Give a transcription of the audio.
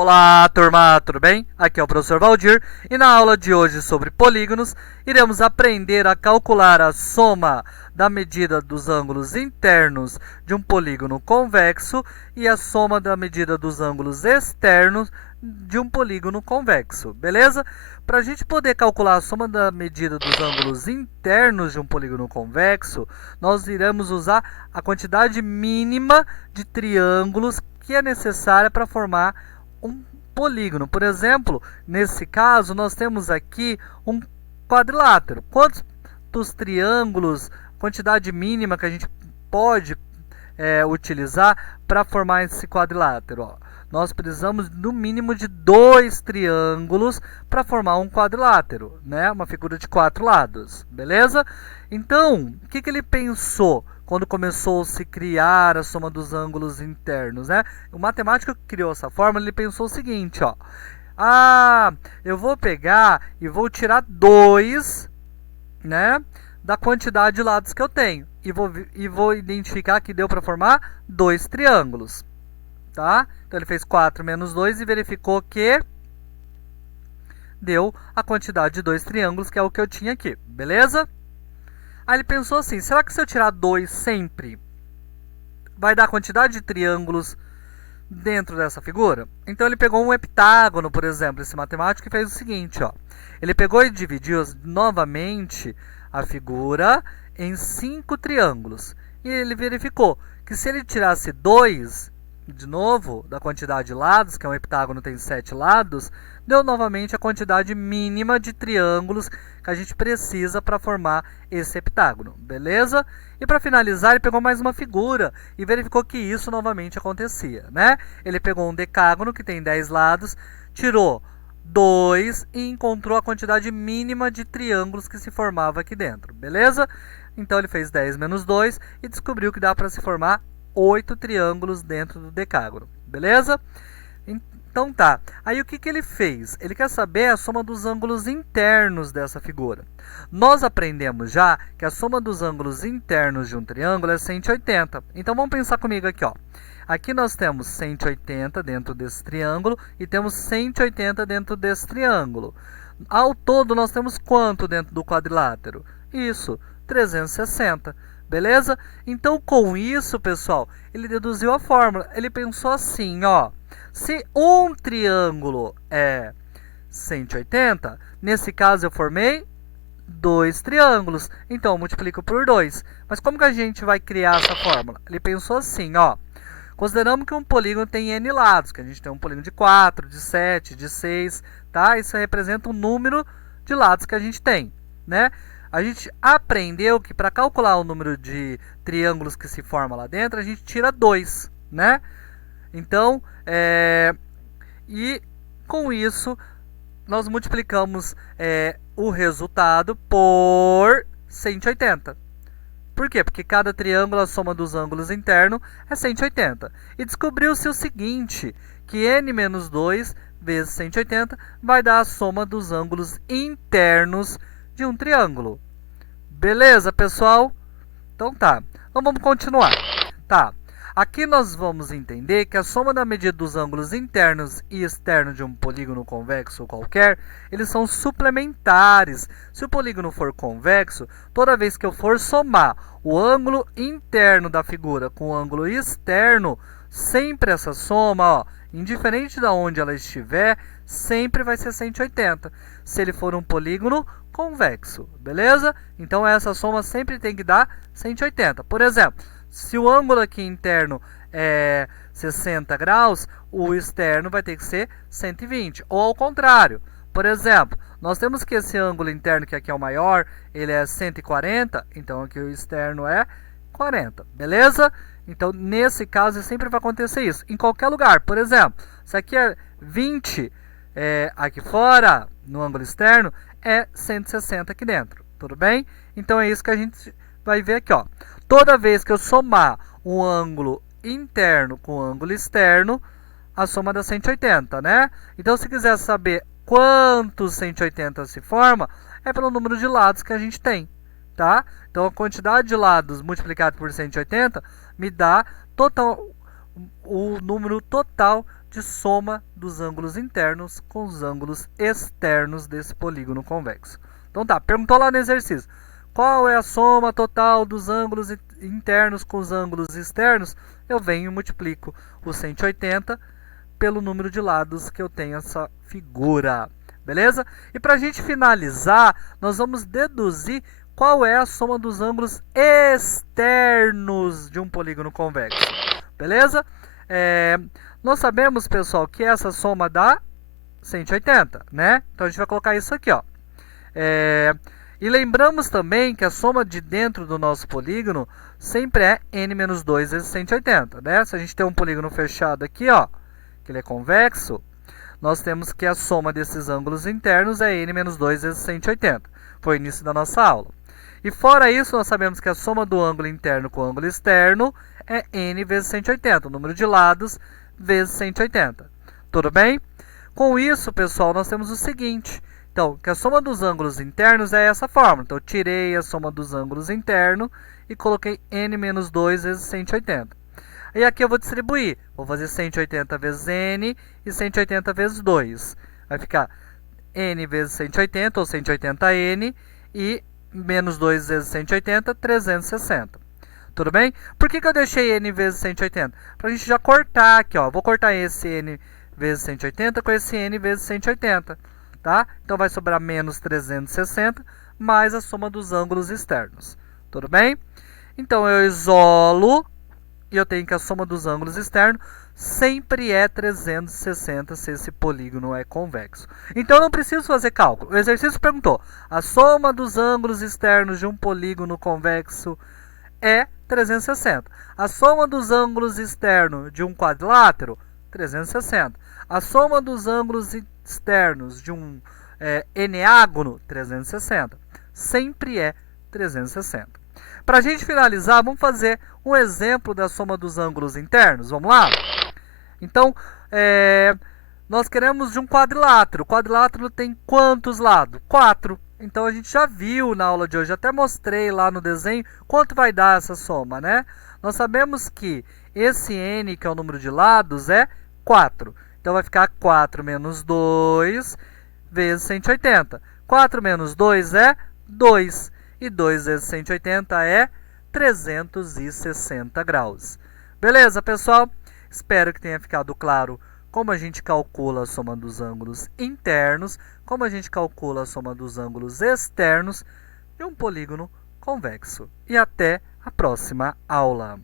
Olá, turma, tudo bem? Aqui é o professor Valdir e na aula de hoje sobre polígonos iremos aprender a calcular a soma da medida dos ângulos internos de um polígono convexo e a soma da medida dos ângulos externos de um polígono convexo, beleza? Para a gente poder calcular a soma da medida dos ângulos internos de um polígono convexo, nós iremos usar a quantidade mínima de triângulos que é necessária para formar um polígono. Por exemplo, nesse caso, nós temos aqui um quadrilátero. Quantos triângulos, quantidade mínima que a gente pode utilizar para formar esse quadrilátero? Ó, nós precisamos no mínimo de 2 triângulos para formar um quadrilátero, né? Uma figura de 4 lados, beleza? Então, o que ele pensou quando começou a se criar a soma dos ângulos internos, né? O matemático que criou essa fórmula, ele pensou o seguinte, ó. Eu vou pegar e vou tirar 2, né, da quantidade de lados que eu tenho. E vou identificar que deu para formar 2 triângulos, tá? Então, ele fez 4 menos 2 e verificou que deu a quantidade de 2 triângulos, que é o que eu tinha aqui, beleza? Aí ele pensou assim, será que se eu tirar 2 sempre, vai dar a quantidade de triângulos dentro dessa figura? Então ele pegou um heptágono, por exemplo, esse matemático, e fez o seguinte, ó. Ele pegou e dividiu novamente a figura em 5 triângulos. E ele verificou que se ele tirasse 2, de novo, da quantidade de lados, que é um heptágono tem 7 lados, deu novamente a quantidade mínima de triângulos que a gente precisa para formar esse heptágono, beleza? E para finalizar, ele pegou mais uma figura e verificou que isso novamente acontecia, né? Ele pegou um decágono que tem 10 lados, tirou 2 e encontrou a quantidade mínima de triângulos que se formava aqui dentro, beleza? Então ele fez 10 menos 2 e descobriu que dá para se formar 8 triângulos dentro do decágono, beleza? Então tá, aí o que ele fez? Ele quer saber a soma dos ângulos internos dessa figura. Nós aprendemos já que a soma dos ângulos internos de um triângulo é 180. Então vamos pensar comigo aqui, ó. Aqui nós temos 180 dentro desse triângulo e temos 180 dentro desse triângulo. Ao todo nós temos quanto dentro do quadrilátero? Isso, 360. Beleza? Então, com isso, pessoal, ele deduziu a fórmula. Ele pensou assim, ó. Se um triângulo é 180, nesse caso eu formei 2 triângulos. Então, eu multiplico por 2. Mas como que a gente vai criar essa fórmula? Ele pensou assim, ó. Consideramos que um polígono tem n lados, que a gente tem um polígono de 4, de 7, de 6, tá? Isso representa o número de lados que a gente tem, né? A gente aprendeu que para calcular o número de triângulos que se forma lá dentro, a gente tira 2, né? Então, e com isso, nós multiplicamos o resultado por 180. Por quê? Porque cada triângulo, a soma dos ângulos internos é 180. E descobriu-se o seguinte, que n menos 2 vezes 180 vai dar a soma dos ângulos internos de um triângulo. Beleza, pessoal? Então tá. Então vamos continuar. Tá. Aqui nós vamos entender que a soma da medida dos ângulos internos e externos de um polígono convexo qualquer, eles são suplementares. Se o polígono for convexo, toda vez que eu for somar o ângulo interno da figura com o ângulo externo, sempre essa soma, ó, indiferente de onde ela estiver, sempre vai ser 180. Se ele for um polígono convexo, beleza? Então essa soma sempre tem que dar 180. Por exemplo, se o ângulo aqui interno é 60 graus, o externo vai ter que ser 120. Ou ao contrário, por exemplo, nós temos que esse ângulo interno, que aqui é o maior, ele é 140, então aqui o externo é 40, beleza? Então, nesse caso, sempre vai acontecer isso. Em qualquer lugar, por exemplo, se aqui é 20, aqui fora, no ângulo externo, é 160 aqui dentro, tudo bem? Então, é isso que a gente vai ver aqui, ó. Toda vez que eu somar um ângulo interno com o ângulo externo, a soma dá 180, né? Então, se quiser saber quantos 180 se forma, é pelo número de lados que a gente tem, tá? Então, a quantidade de lados multiplicado por 180 me dá o número total de soma dos ângulos internos com os ângulos externos desse polígono convexo. Então tá, perguntou lá no exercício, qual é a soma total dos ângulos internos com os ângulos externos? Eu venho e multiplico o 180 pelo número de lados que eu tenho essa figura, beleza? E para a gente finalizar, nós vamos deduzir qual é a soma dos ângulos externos de um polígono convexo, beleza? Nós sabemos, pessoal, que essa soma dá 180, né? Então a gente vai colocar isso aqui, ó. E lembramos também que a soma de dentro do nosso polígono sempre é n menos 2 vezes 180, né? Se a gente tem um polígono fechado aqui, ó, que ele é convexo, nós temos que a soma desses ângulos internos é n menos 2 vezes 180. Foi o início da nossa aula. E fora isso, nós sabemos que a soma do ângulo interno com o ângulo externo é n vezes 180, o número de lados vezes 180. Tudo bem? Com isso, pessoal, nós temos o seguinte. Então, que a soma dos ângulos internos é essa fórmula. Então, eu tirei a soma dos ângulos internos e coloquei n menos 2 vezes 180. E aqui eu vou distribuir. Vou fazer 180 vezes n e 180 vezes 2. Vai ficar n vezes 180, ou 180n, e menos 2 vezes 180, 360. Tudo bem? Por que eu deixei n vezes 180? Para a gente já cortar aqui, ó. Vou cortar esse n vezes 180 com esse n vezes 180. Tá? Então, vai sobrar menos 360 mais a soma dos ângulos externos. Tudo bem? Então, eu isolo e eu tenho que a soma dos ângulos externos sempre é 360 se esse polígono é convexo. Então, eu não preciso fazer cálculo. O exercício perguntou, a soma dos ângulos externos de um polígono convexo é 360. A soma dos ângulos externos de um quadrilátero, 360. A soma dos ângulos externos de um eneágono, 360. Sempre é 360. Para a gente finalizar, vamos fazer um exemplo da soma dos ângulos internos. Vamos lá? Então, nós queremos de um quadrilátero. O quadrilátero tem quantos lados? 4. Então, a gente já viu na aula de hoje, até mostrei lá no desenho, quanto vai dar essa soma, né? Nós sabemos que esse n, que é o número de lados, é 4. Então, vai ficar 4 menos 2 vezes 180. 4 menos 2 é 2. E 2 vezes 180 é 360 graus. Beleza, pessoal? Espero que tenha ficado claro como a gente calcula a soma dos ângulos internos, como a gente calcula a soma dos ângulos externos de um polígono convexo. E até a próxima aula.